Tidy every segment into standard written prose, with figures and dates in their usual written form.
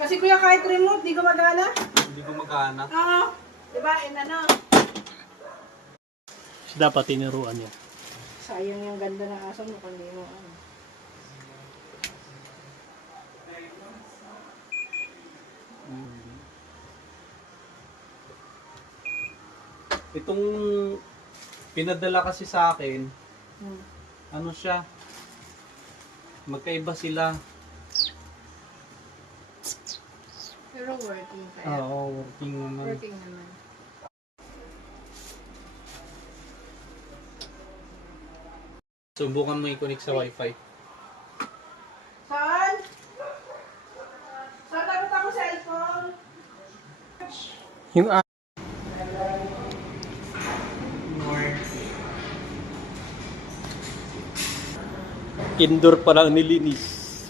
Kasi kuya kahit remote, di gumagana. Hindi ko magkana. Oo. Diba, ano. Dapat tiniruan niya. Sayang yung ganda ng aso mo kung di mo ano. Itong pinadala kasi sa akin, ano siya, magkaiba sila. Pero working kaya. Oo, working naman. Working naman. Subukan mo i-connect sa wifi. Saan? Saan takot ako cellphone? Yung indoor pa lang nilinis.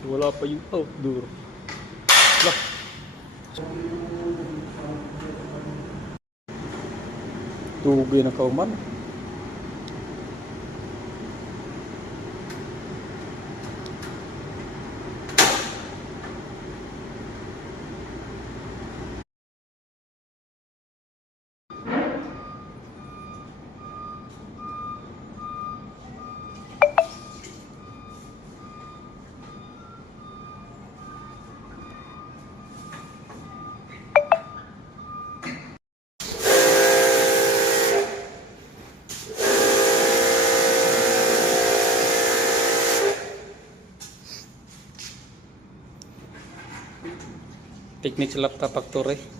Wala pa yung outdoor. Lah. Tugay na kauman. Technique sa laptop factory.